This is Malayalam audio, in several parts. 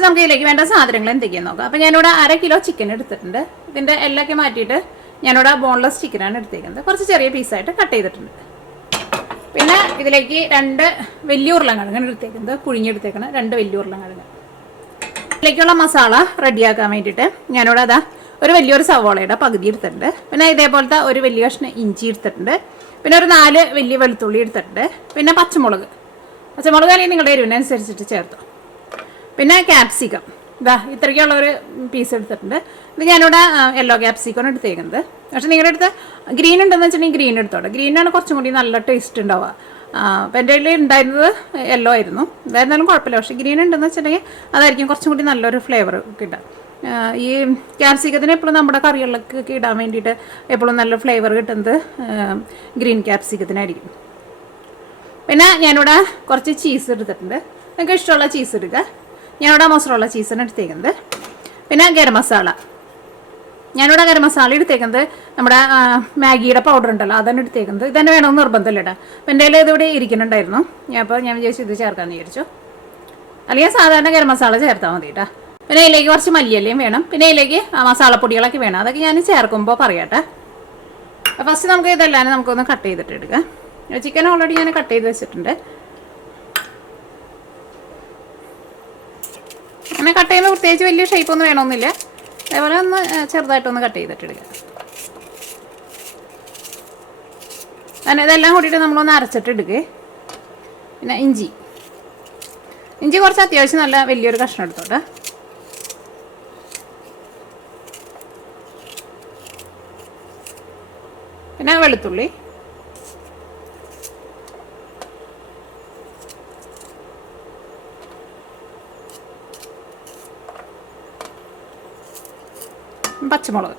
നമുക്ക് ഇതിലേക്ക് വേണ്ട സാധനങ്ങൾ എന്തൊക്കെയാന്ന് നോക്കാം. അപ്പോൾ ഞാനിവിടെ 1/2 കിലോ ചിക്കൻ എടുത്തിട്ടുണ്ട്. ഇതിൻ്റെ എല്ലൊക്കെ മാറ്റിയിട്ട് ഞാനിവിടെ ബോൺലെസ് ചിക്കനാണ് എടുത്തേക്കുന്നത്. കുറച്ച് ചെറിയ പീസായിട്ട് കട്ട് ചെയ്തിട്ടുണ്ട്. പിന്നെ ഇതിലേക്ക് 2 വലിയ ഉരുളക്കിഴങ്ങാണ് എടുത്തേക്കുന്നത്, പുഴുങ്ങിയെടുത്തേക്കണം 2 വലിയ ഉരുളക്കിഴങ്ങ്. ഇതിലേക്കുള്ള മസാല റെഡിയാക്കാൻ വേണ്ടിയിട്ട് ഞാനിവിടെ ഒരു വലിയൊരു സവോളയുടെ പകുതി എടുത്തിട്ടുണ്ട്. പിന്നെ ഇതേപോലത്തെ ഒരു വലിയ കഷ്ണം ഇഞ്ചി എടുത്തിട്ടുണ്ട്. പിന്നെ ഒരു 4 വലിയ വെളുത്തുള്ളി എടുത്തിട്ടുണ്ട്. പിന്നെ പച്ചമുളക് അല്ലെങ്കിൽ നിങ്ങളുടെ എരിവിനനുസരിച്ചിട്ട് ചേർത്തു. പിന്നെ ക്യാപ്സിക്കം ഇത്രയ്ക്കുള്ള ഒരു പീസ് എടുത്തിട്ടുണ്ട്. ഇത് ഞാനിവിടെ യെല്ലോ ക്യാപ്സിക്കമാണ് എടുത്തേക്കുന്നത്. പക്ഷേ നിങ്ങളുടെ അടുത്ത് ഗ്രീൻ ഉണ്ടെന്ന് വെച്ചിട്ടുണ്ടെങ്കിൽ ഗ്രീൻ എടുത്തോട്ടെ. ഗ്രീനാണ് കുറച്ചും കൂടി നല്ല ടേസ്റ്റ് ഉണ്ടാവുക. അപ്പം എൻ്റെ കയ്യിൽ ഉണ്ടായിരുന്നത് യെല്ലോ ആയിരുന്നു. ഇതായിരുന്നാലും കുഴപ്പമില്ല. പക്ഷേ ഗ്രീൻ ഉണ്ടെന്ന് വെച്ചിട്ടുണ്ടെങ്കിൽ അതായിരിക്കും കുറച്ചും കൂടി നല്ലൊരു ഫ്ലേവർ കിട്ടുക. ഈ ക്യാപ്സിക്കത്തിന് എപ്പോഴും നമ്മുടെ കറികളിലൊക്കെ ഇടാൻ വേണ്ടിയിട്ട് എപ്പോഴും നല്ല ഫ്ലേവർ കിട്ടുന്നത് ഗ്രീൻ ക്യാപ്സിക്കത്തിനായിരിക്കും. പിന്നെ ഞാനിവിടെ കുറച്ച് ചീസ് എടുത്തിട്ടുണ്ട്. നിങ്ങൾക്ക് ഇഷ്ടമുള്ള ചീസ് എടുക്കുക. ഞാനിവിടെ മൊസറോള ചീസാണ് എടുത്തേക്കുന്നത്. പിന്നെ ഗരം മസാല, ഞാനിവിടെ ഗരം മസാല എടുത്തേക്കുന്നത് നമ്മുടെ മാഗിയുടെ പൗഡർ ഉണ്ടല്ലോ, അതാണ് എടുത്തേക്കുന്നത്. ഇതന്നെ വേണമെന്ന് നിർബന്ധമില്ല ഇടാം. അപ്പം എൻ്റെ കയ്യിൽ ഇതിവിടെ ഇരിക്കുന്നുണ്ടായിരുന്നു. അപ്പോൾ ഞാൻ വിചാരിച്ചു ഇത് ചേർക്കാമെന്ന് വിചാരിച്ചു. അല്ലെങ്കിൽ സാധാരണ ഗരം മസാല ചേർത്താൽ മതി കേട്ടോ. പിന്നെ ഇതിലേക്ക് കുറച്ച് മല്ലിയിലയും വേണം. പിന്നെ ഇതിലേക്ക് മസാലപ്പൊടികളൊക്കെ വേണം. അതൊക്കെ ഞാൻ ചേർക്കുമ്പോൾ പറയാട്ടെ. ഫസ്റ്റ് നമുക്ക് ഇതെല്ലാം നമുക്കൊന്ന് കട്ട് ചെയ്തിട്ട് എടുക്കാം. ചിക്കൻ ഓൾറെഡി ഞാൻ കട്ട് ചെയ്ത് വെച്ചിട്ടുണ്ട്. അങ്ങനെ കട്ട് ചെയ്യുമ്പോൾ പ്രത്യേകിച്ച് വലിയ ഷേപ്പൊന്നും വേണമെന്നില്ല. അതേപോലെ ഒന്ന് ചെറുതായിട്ടൊന്ന് കട്ട് ചെയ്തിട്ടെടുക്കുക. അങ്ങനെ ഇതെല്ലാം കൂട്ടിയിട്ട് നമ്മളൊന്ന് അരച്ചിട്ടെടുക്കുക. പിന്നെ ഇഞ്ചി കുറച്ച് അത്യാവശ്യം നല്ല വലിയൊരു കഷ്ണം എടുത്തോട്ടെ. പിന്നെ വെളുത്തുള്ളി, പച്ചമുളക്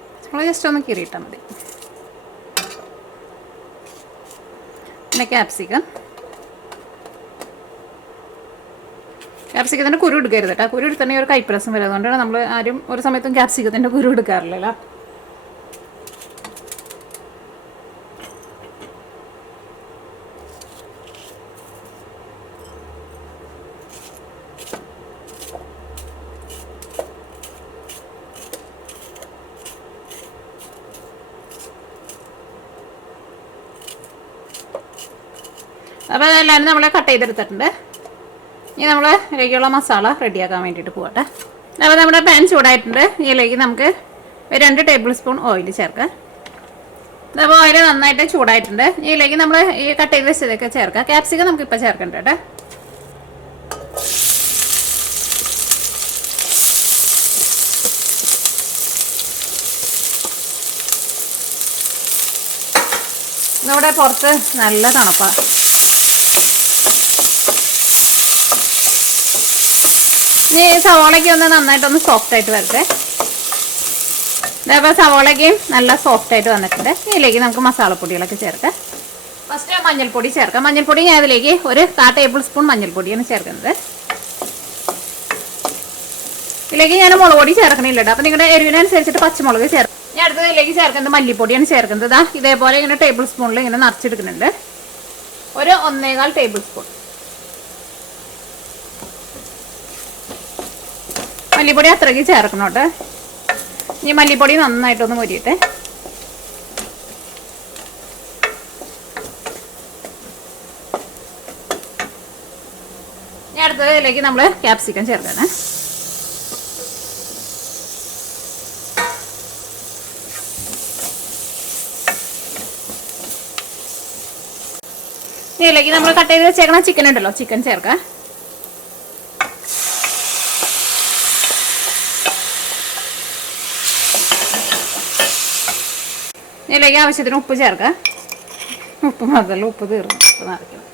ജസ്റ്റ് ഒന്ന് കീറിയിട്ടാൽ മതി. പിന്നെ ക്യാപ്സിക്കത്തിൻ്റെ കുരു എടുക്കരുത് കേട്ടോ. കുരു എടുത്തിട്ടുണ്ടെങ്കിൽ ഒരു കൈപ്രസം വരും. അതുകൊണ്ടാണ് നമ്മൾ ആരും ഒരു സമയത്തും ക്യാപ്സിക്കത്തിൻ്റെ കുരു എടുക്കാറില്ലല്ലോ. അപ്പോൾ അതെല്ലാവരും നമ്മൾ കട്ട് ചെയ്തെടുത്തിട്ടുണ്ട്. ഇനി നമ്മൾ ഇതിലേക്കുള്ള മസാല റെഡിയാക്കാൻ വേണ്ടിയിട്ട് പോകട്ടെ. അപ്പോൾ നമ്മുടെ പാൻ ചൂടായിട്ടുണ്ട്. ഇതിലേക്ക് നമുക്ക് 2 ടേബിൾ സ്പൂൺ ഓയിൽ ചേർക്കാം. അപ്പോൾ ഓയിൽ നന്നായിട്ട് ചൂടായിട്ടുണ്ട്. ഇതിലേക്ക് നമ്മൾ ഈ കട്ട് ചെയ്ത് വെച്ചതൊക്കെ ചേർക്കാം. ക്യാപ്സിക്കം നമുക്കിപ്പോൾ ചേർക്കണ്ട കേട്ടോ. നമ്മുടെ പുറത്ത് നല്ല തണുപ്പാണ്. ഇനി സവോളയ്ക്ക് ഒന്ന് നന്നായിട്ടൊന്ന് സോഫ്റ്റായിട്ട് വരട്ടെ. അതേപോലെ സവോളയ്ക്കും നല്ല സോഫ്റ്റായിട്ട് വന്നിട്ടുണ്ട്. ഇതിലേക്ക് നമുക്ക് മസാലപ്പൊടികളൊക്കെ ചേർക്കാം. ഫസ്റ്റ് മഞ്ഞൾപ്പൊടി ചേർക്കാം. മഞ്ഞൾപ്പൊടി ഞാൻ ഇതിലേക്ക് ഒരു 1/4 ടേബിൾ സ്പൂൺ മഞ്ഞൾപ്പൊടിയാണ് ചേർക്കുന്നത്. ഇതിലേക്ക് ഞാൻ മുളക് പൊടി ചേർക്കണില്ല കേട്ടോ. അപ്പം നിങ്ങളുടെ എരിവിനനുസരിച്ചിട്ട് പച്ചമുളക് ചേർക്കാം. ഞാൻ അടുത്തത് ഇതിലേക്ക് ചേർക്കുന്നത് മല്ലിപ്പൊടിയാണ് ചേർക്കുന്നത്. ഇതേപോലെ ഇങ്ങനെ ടേബിൾ സ്പൂണിൽ ഇങ്ങനെ നിറച്ചെടുക്കുന്നുണ്ട്. ഒരു 1.25 ടേബിൾ സ്പൂൺ മല്ലിപ്പൊടി അത്രയ്ക്ക് ചേർക്കണം കേട്ടോ. ഇനി മല്ലിപ്പൊടി നന്നായിട്ടൊന്ന് മൊരിയട്ടെ. ഇനി അടുത്തത് ഇതിലേക്ക് നമ്മൾ ക്യാപ്സിക്കം ചേർക്കണം. ഇതിലേക്ക് നമ്മൾ കട്ട് ചെയ്ത് വെച്ചേക്കണ ചിക്കൻ ഉണ്ടല്ലോ, ചിക്കൻ ചേർക്കാം. ഇതിലേക്ക് ആവശ്യത്തിന് ഉപ്പ് ചേർക്കാം. ഉപ്പ് മാത്രമല്ല, ഉപ്പ് തീർന്നു, ഉപ്പ് നിറയ്ക്കണം.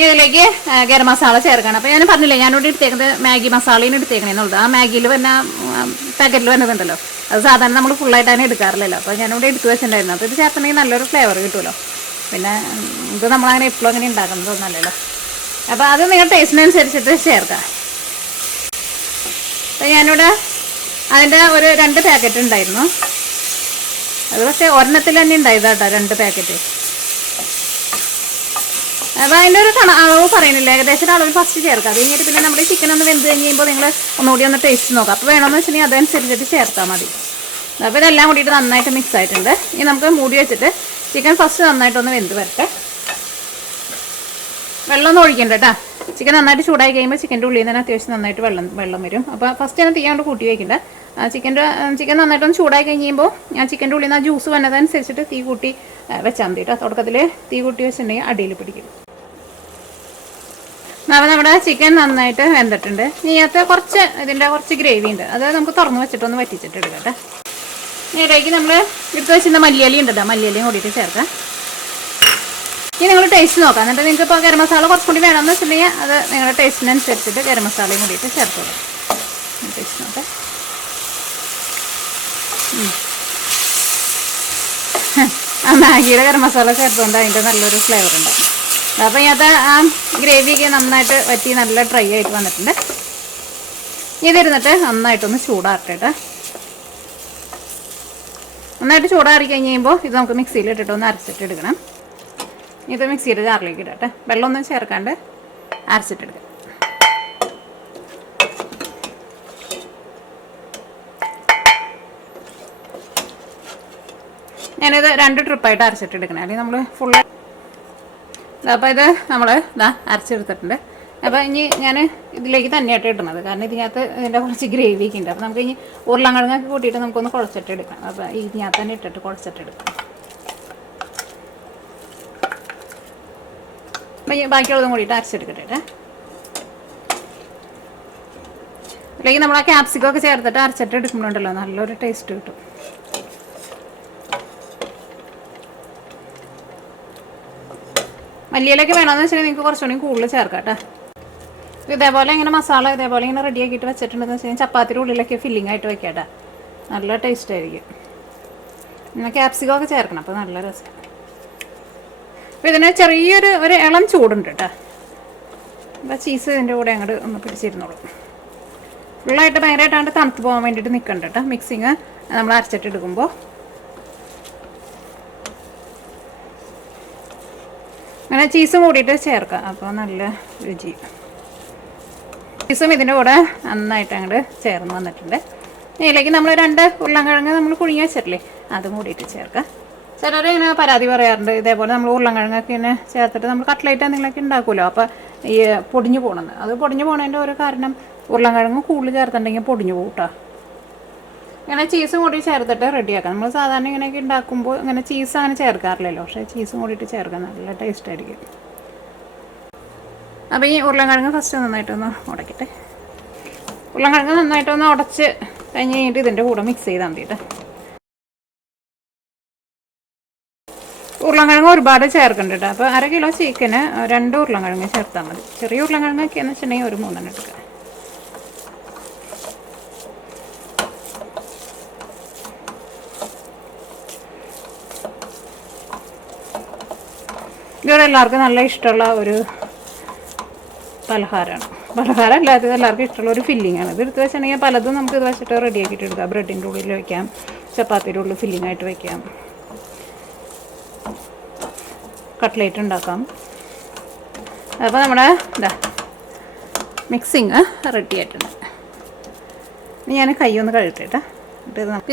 ഇതിലേക്ക് ഗരം മസാല ചേർക്കണം. അപ്പോൾ ഞാൻ പറഞ്ഞില്ലേ, ഞാനിവിടെ എടുത്തേക്കുന്നത് മാഗി മസാലയാണ് എടുത്തേക്കണേന്നുള്ളത്. ആ മാഗിയിൽ തന്നെ പാക്കറ്റിൽ വന്നതുണ്ടല്ലോ, അത് സാധാരണ നമ്മൾ ഫുള്ളായിട്ടാണ് എടുക്കാറില്ലല്ലോ. അപ്പോൾ ഞാനിവിടെ എടുത്തു വെച്ചിട്ടുണ്ടായിരുന്നു. അപ്പോൾ ഇത് ചേർത്തിട്ടുണ്ടെങ്കിൽ നല്ലൊരു ഫ്ലേവർ കിട്ടുമല്ലോ. പിന്നെ ഇത് നമ്മളങ്ങനെ എപ്പോഴും അങ്ങനെ ഉണ്ടാക്കുന്നതൊന്നല്ലല്ലോ. അപ്പോൾ അത് നിങ്ങളുടെ ടേസ്റ്റിനനുസരിച്ചിട്ട് ചേർക്കാം. അപ്പോൾ ഞാനിവിടെ അതിൻ്റെ ഒരു 2 പാക്കറ്റ് ഉണ്ടായിരുന്നു. അത് പക്ഷേ ഒരെണ്ണത്തിൽ തന്നെ ഉണ്ടായതാട്ടോ 2 പാക്കറ്റ്. അപ്പോൾ അതിൻ്റെ ഒരു അളവ് പറയുന്നില്ല, ഏകദേശം അളവിൽ ഫസ്റ്റ് ചേർക്കാം. അത് കഴിഞ്ഞിട്ട് പിന്നെ നമ്മുടെ ചിക്കൻ ഒന്ന് വെന്ത് കഴിയുമ്പോൾ നിങ്ങൾ ഒന്നുകൂടി ഒന്ന് ടേസ്റ്റ് നോക്കാം. അപ്പോൾ വേണമെന്ന് വെച്ചിട്ടുണ്ടെങ്കിൽ അതനുസരിച്ചിട്ട് ചേർത്താൽ മതി. അപ്പോൾ ഇതെല്ലാം കൂടിയിട്ട് നന്നായിട്ട് മിക്സ് ആയിട്ടുണ്ട്. ഇനി നമുക്ക് മൂടി വെച്ചിട്ട് ചിക്കൻ ഫസ്റ്റ് നന്നായിട്ടൊന്ന് വെന്ത് വരട്ടെ. വെള്ളമൊന്നും ഒഴിക്കണ്ട കേട്ടോ. ചിക്കൻ നന്നായിട്ട് ചൂടായി കഴിയുമ്പോൾ ചിക്കൻ്റെ ഉള്ളിൽ നിന്ന് തന്നെ അത്യാവശ്യം നന്നായിട്ട് വെള്ളം വരും. അപ്പോൾ ഫസ്റ്റ് ഞാൻ തീയാണ്ട് കൂട്ടി വയ്ക്കണ്ട. ചിക്കൻ നന്നായിട്ടൊന്ന് ചൂടായി കഴിയുമ്പോൾ ഞാൻ ചിക്കൻ്റെ ഉള്ളിൽ നിന്ന് ആ ജ്യൂസ് വന്നതനുസരിച്ചിട്ട് തീ കൂട്ടി വെച്ചാൽ മതി കേട്ടോ. തുടക്കത്തിൽ തീ കൂട്ടി വെച്ചിട്ടുണ്ടെങ്കിൽ അടിയിൽ പിടിക്കും. അപ്പോൾ നമ്മുടെ ചിക്കൻ നന്നായിട്ട് വെന്തിട്ടുണ്ട്. ഇതിനകത്ത് കുറച്ച് ഗ്രേവി ഉണ്ട്, അത് നമുക്ക് തുറന്ന് വെച്ചിട്ടൊന്ന് വറ്റിച്ചിട്ട് എടുക്കാം കേട്ടോ. ഇതിലേക്ക് നമ്മൾ എടുത്ത് വെച്ചിരുന്ന മല്ലിയില ഉണ്ടല്ലോ, മല്ലിയിലയും കൂടിയിട്ട് ചേർക്കാം. ഇനി നിങ്ങൾ ടേസ്റ്റ് നോക്കാം. എന്നിട്ട് നിങ്ങൾക്ക് ഇപ്പോൾ ഗരം മസാല കുറച്ചും കൂടി വേണമെന്ന് വെച്ചിട്ടുണ്ടെങ്കിൽ അത് നിങ്ങളുടെ ടേസ്റ്റിനനുസരിച്ചിട്ട് ഗരം മസാലയും കൂടിയിട്ട് ചേർത്തോളൂ. ടേസ്റ്റ് നോക്കാം. ആ മാഗിയുടെ ഗരം മസാല ചേർത്തുകൊണ്ട് അതിൻ്റെ നല്ലൊരു ഫ്ലേവർ ഉണ്ടാവും. അപ്പോൾ ഇതിനകത്ത് ആ ഗ്രേവിയൊക്കെ നന്നായിട്ട് വറ്റി നല്ല ഡ്രൈ ആയിട്ട് വന്നിട്ടുണ്ട്. ഇതിരുന്നിട്ട് നന്നായിട്ടൊന്ന് ചൂടാറട്ടെ. നന്നായിട്ട് ചൂടാറി കഴിഞ്ഞ് കഴിയുമ്പോൾ ഇത് നമുക്ക് മിക്സിയിൽ ഇട്ടിട്ട് ഒന്ന് അരച്ചിട്ട് എടുക്കണം. ഇത് മിക്സിയുടെ ജാറിലേക്ക് ഇടട്ടെ. വെള്ളമൊന്നും ചേർക്കാണ്ട് അരച്ചിട്ടെടുക്കാം. ഞാനിത് 2 ട്രിപ്പായിട്ട് അരച്ചിട്ടെടുക്കണം, അല്ലെങ്കിൽ നമ്മൾ ഫുള്ള്. അപ്പോൾ ഇത് നമ്മൾ അരച്ചെടുത്തിട്ടുണ്ട്. അപ്പോൾ ഇനി ഞാൻ ഇതിലേക്ക് തന്നെയായിട്ട് ഇടുന്നത്, കാരണം ഇതിൻ്റെ കുറച്ച് ഗ്രേവിയൊക്കെ ഉണ്ട്. അപ്പോൾ നമുക്ക് ഇനി ഉരുളക്കിഴങ്ങൊക്കെ കൂട്ടിയിട്ട് നമുക്കൊന്ന് കുഴച്ചിട്ടെടുക്കാം. അപ്പോൾ ഇതിനകത്ത് തന്നെ ഇട്ടിട്ട് കുഴച്ചിട്ടെടുക്കാം. അപ്പം ബാക്കിയുള്ളതും കൂടിയിട്ട് അരച്ചെടുക്കട്ടെ. അല്ലെങ്കിൽ നമ്മൾ ആ ക്യാപ്സിക്കൊക്കെ ചേർത്തിട്ട് അരച്ചിട്ട് എടുക്കുമ്പോഴുണ്ടല്ലോ നല്ലൊരു ടേസ്റ്റ് കിട്ടും. മല്ലിയിലൊക്കെ വേണമെന്ന് വെച്ചിട്ടുണ്ടെങ്കിൽ നിങ്ങൾക്ക് കുറച്ചുകൂടി കൂടുതൽ ചേർക്കാം കേട്ടോ. ഇതേപോലെ ഇങ്ങനെ മസാല ഇതേപോലെ ഇങ്ങനെ റെഡിയാക്കിയിട്ട് വെച്ചിട്ടുണ്ടെന്ന് വെച്ച് കഴിഞ്ഞാൽ ചപ്പാത്തിയുടെ ഉള്ളിലൊക്കെ ഫില്ലിംഗ് ആയിട്ട് വെക്കാം കേട്ടോ. നല്ല ടേസ്റ്റ് ആയിരിക്കും. പിന്നെ ക്യാപ്സിക്കൊക്കെ ചേർക്കണം, അപ്പോൾ നല്ല രസം. അപ്പോൾ ഇതിന് ചെറിയൊരു ഇളം ചൂടുണ്ട് കേട്ടോ. അപ്പോൾ ചീസ് ഇതിൻ്റെ കൂടെ അങ്ങോട്ട് ഒന്ന് പിടിച്ചിരുന്നോളൂ. ഫുള്ളായിട്ട് ഭയങ്കരമായിട്ടാണ്ട് തണുത്ത് പോകാൻ വേണ്ടിയിട്ട് നിൽക്കണ്ട കേട്ടോ. മിക്സിങ് നമ്മൾ അരച്ചിട്ട് എടുക്കുമ്പോൾ അങ്ങനെ ചീസും കൂടിയിട്ട് ചേർക്കാം. അപ്പോൾ നല്ല രുചി. ചീസും ഇതിൻ്റെ കൂടെ നന്നായിട്ട് അങ്ങോട്ട് ചേർന്ന് വന്നിട്ടുണ്ട്. ഇതിലേക്ക് നമ്മൾ 2 ഉരുളക്കിഴങ്ങ് നമ്മൾ പുഴുങ്ങി വെച്ചിട്ടില്ലേ, അതും കൂടിയിട്ട് ചേർക്കാം. ചിലർ ഇങ്ങനെ പരാതി പറയാറുണ്ട്, ഇതേപോലെ നമ്മൾ ഉരുളക്കിഴങ്ങൊക്കെ ഇങ്ങനെ ചേർത്തിട്ട് നമ്മൾ കട്ട്ലേറ്റ് എന്തെങ്കിലുമൊക്കെ ഉണ്ടാക്കുമല്ലോ, അപ്പോൾ ഈ പൊടിഞ്ഞു പോകണമെന്ന്. അത് പൊടിഞ്ഞു പോകണതിൻ്റെ ഒരു കാരണം ഉരുളക്കിഴങ്ങ് കൂടുതൽ ചേർത്തിട്ടുണ്ടെങ്കിൽ പൊടിഞ്ഞു പോകും കേട്ടോ. ഇങ്ങനെ ചീസും കൂടി ചേർത്തിട്ട് റെഡിയാക്കാം. നമ്മൾ സാധാരണ ഇങ്ങനെയൊക്കെ ഉണ്ടാക്കുമ്പോൾ ഇങ്ങനെ ചീസ് അങ്ങനെ ചേർക്കാറില്ലല്ലോ, പക്ഷേ ചീസും കൂടിയിട്ട് ചേർക്കാൻ നല്ല ടേസ്റ്റ് ആയിരിക്കും. അപ്പോൾ ഈ ഉരുളക്കിഴങ്ങ് ഫസ്റ്റ് നന്നായിട്ടൊന്ന് ഉടക്കട്ടെ. ഉരുളക്കിഴങ്ങ് നന്നായിട്ടൊന്ന് ഉടച്ച് കഴിഞ്ഞ് കഴിഞ്ഞിട്ട് ഇതിൻ്റെ കൂടെ മിക്സ് ചെയ്താൽ മതി കേട്ടോ. ഉരുളക്കിഴങ്ങ് ഒരുപാട് ചേർക്കണ്ട കേട്ടോ. അപ്പോൾ 1/2 കിലോ ചിക്കന് 2 ഉരുളക്കിഴങ്ങ് ചേർത്താൽ മതി. ചെറിയ ഉരുളക്കിഴങ്ങൊക്കെ എന്ന് വെച്ചിട്ടുണ്ടെങ്കിൽ ഒരു 3 എടുക്കുക. ഇതൊരു എല്ലാവർക്കും നല്ല ഇഷ്ടമുള്ള ഒരു പലഹാരം അല്ലാത്തത് എല്ലാവർക്കും ഇഷ്ടമുള്ള ഒരു ഫില്ലിങ്ങാണ്. ഇത് എടുത്ത് വെച്ചിട്ടുണ്ടെങ്കിൽ പലതും നമുക്ക് ഇത് വെച്ചിട്ട് റെഡിയാക്കിയിട്ട് എടുക്കാം. ബ്രെഡിൻ്റെ ഉള്ളിൽ വയ്ക്കാം, ചപ്പാത്തിയുടെ ഉള്ളിൽ ഫില്ലിംഗ് ആയിട്ട് വയ്ക്കാം, കട്ട്ലേറ്റ് ഉണ്ടാക്കാം. അപ്പോൾ നമ്മുടെ മിക്സിങ് റെഡി ആയിട്ടുണ്ട്. ഞാൻ കൈ ഒന്ന് കഴുകട്ടെ.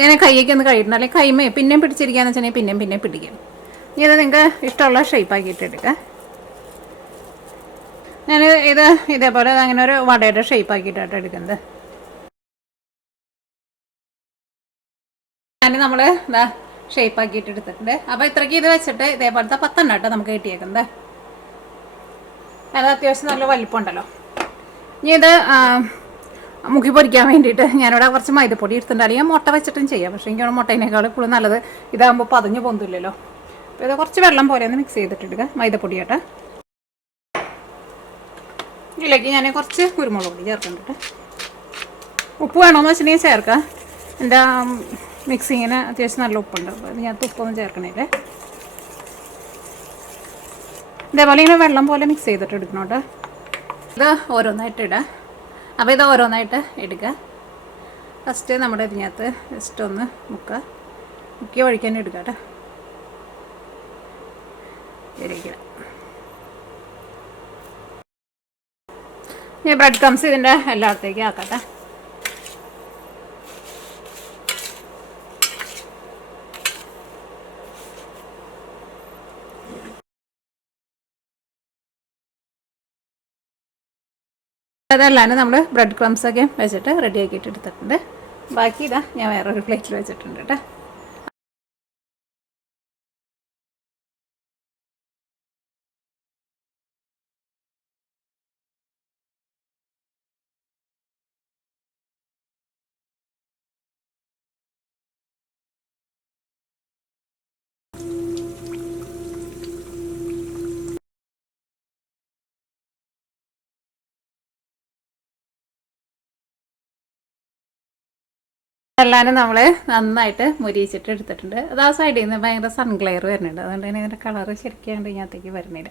ഞാൻ കൈയൊക്കെ ഒന്ന് കഴുകിയിട്ടുണ്ട്, അല്ലെങ്കിൽ കൈമേ പിന്നെയും പിടിച്ചിരിക്കുകയെന്ന് വെച്ചിട്ടുണ്ടെങ്കിൽ പിന്നെയും പിടിക്കും. ഇനി ഇത് നിങ്ങൾക്ക് ഇഷ്ടമുള്ള ഷേപ്പാക്കിയിട്ട് എടുക്കാം. ഞാൻ ഇതേപോലെ അങ്ങനെ ഒരു വടയുടെ ഷേപ്പാക്കിയിട്ടാണ് എടുക്കുന്നത്. നമ്മൾ ഷേപ്പാക്കിയിട്ട് എടുത്തിട്ടുണ്ട്. അപ്പോൾ ഇത്രയ്ക്ക് ഇത് വെച്ചിട്ട് ഇതേപോലത്തെ 10 കേട്ടോ നമുക്ക് കിട്ടിയേക്കുന്നത്. അത് അത്യാവശ്യം നല്ല വലിപ്പമുണ്ടല്ലോ. ഇനി ഇത് മുക്കി പൊരിക്കാൻ വേണ്ടിയിട്ട് ഞാനിവിടെ കുറച്ച് മൈദപ്പൊടി എടുത്തിട്ടുണ്ട്. അല്ലെങ്കിൽ മുട്ട വെച്ചിട്ടും ചെയ്യാം, പക്ഷേ എനിക്ക് മുട്ടേനേക്കാൾ ഇപ്പോഴും നല്ലത് ഇതാകുമ്പോൾ പതഞ്ഞ് പൊന്തില്ലല്ലോ. അപ്പോൾ ഇത് കുറച്ച് വെള്ളം പോലെ ഒന്ന് മിക്സ് ചെയ്തിട്ടെടുക്കുക, മൈദപ്പൊടി കേട്ടോ. ഇതിലേക്ക് ഞാൻ കുറച്ച് കുരുമുളക് പൊടി ചേർക്കുന്നുണ്ട്. ഉപ്പ് വേണമെന്ന് വെച്ചിട്ടുണ്ടെങ്കിൽ ചേർക്കാം. എൻ്റെ മിക്സിങ്ങിന് അത്യാവശ്യം നല്ല ഉപ്പുണ്ട്, അപ്പോൾ ഇതിനകത്ത് ഉപ്പൊന്നും ചേർക്കണില്ലേ. ഇതേപോലെ ഇങ്ങനെ വെള്ളം പോലെ മിക്സ് ചെയ്തിട്ട് എടുക്കണോട്ട്. ഇത് ഓരോന്നായിട്ട് ഇടുക. അപ്പോൾ ഇത് ഓരോന്നായിട്ട് എടുക്കുക. ഫസ്റ്റ് നമ്മുടെ ഇതിനകത്ത് ജസ്റ്റ് ഒന്ന് മുക്കി ഒഴിക്കാൻ എടുക്കുക കേട്ടോ. ഇരിക്കുക. ഞാൻ ബ്രെഡ് ക്രംസ് ഇതിൻ്റെ എല്ലായിടത്തേക്ക് ആക്കട്ടെ. അതെല്ലാം നമ്മൾ ബ്രെഡ് ക്രംസൊക്കെ വെച്ചിട്ട് റെഡി ആക്കിയിട്ട് എടുത്തിട്ടുണ്ട്. ബാക്കി ഇതാ ഞാൻ വേറൊരു പ്ലേറ്റിൽ വെച്ചിട്ടുണ്ട് കേട്ടോ. എല്ലാവരും നമ്മൾ നന്നായിട്ട് മുരിയിച്ചിട്ട് എടുത്തിട്ടുണ്ട്. അത് ആ സൈഡിൽ നിന്ന് ഭയങ്കര സൺഗ്ലെയർ വരുന്നുണ്ട്, അതുകൊണ്ട് തന്നെ ഇതിൻ്റെ കളറ് ശരിക്കും ഇതിനകത്തേക്ക് വരുന്നില്ല.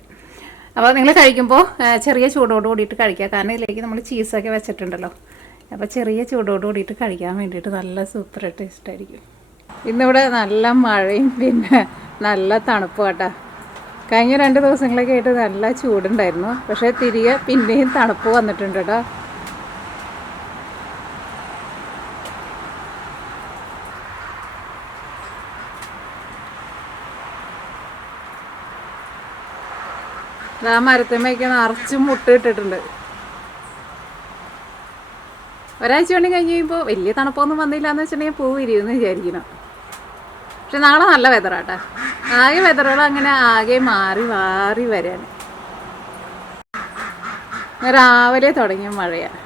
അപ്പോൾ നിങ്ങൾ കഴിക്കുമ്പോൾ ചെറിയ ചൂടോട് കൂടിയിട്ട് കഴിക്കുക, കാരണം ഇതിലേക്ക് നമ്മൾ ചീസൊക്കെ വെച്ചിട്ടുണ്ടല്ലോ. അപ്പോൾ ചെറിയ ചൂടോട് കൂടിയിട്ട് കഴിക്കാൻ വേണ്ടിയിട്ട് നല്ല സൂപ്പർ ടേസ്റ്റ് ആയിരിക്കും. ഇന്നിവിടെ നല്ല മഴയും പിന്നെ നല്ല തണുപ്പും കേട്ടോ. കഴിഞ്ഞ 2 ദിവസങ്ങളൊക്കെ ആയിട്ട് നല്ല ചൂടുണ്ടായിരുന്നു, പക്ഷേ തിരികെ പിന്നെയും തണുപ്പ് വന്നിട്ടുണ്ട് കേട്ടോ. ആ മരത്തമ്മയൊക്കെ നിറച്ചും മുട്ട ഇട്ടിട്ടുണ്ട്. ഒരാഴ്ച കൊണ്ട് കഴിഞ്ഞ് കഴിയുമ്പോൾ വലിയ തണുപ്പൊന്നും വന്നില്ല എന്ന് വെച്ചിട്ടുണ്ടെങ്കിൽ പൂ വിരിയുമെന്ന് വിചാരിക്കണം. പക്ഷെ നാളെ നല്ല വെതറാട്ടാ. ആകെ വെതറുകൾ അങ്ങനെ ആകെ മാറി മാറി വരാൻ രാവിലെ തുടങ്ങിയ മഴയാണ്.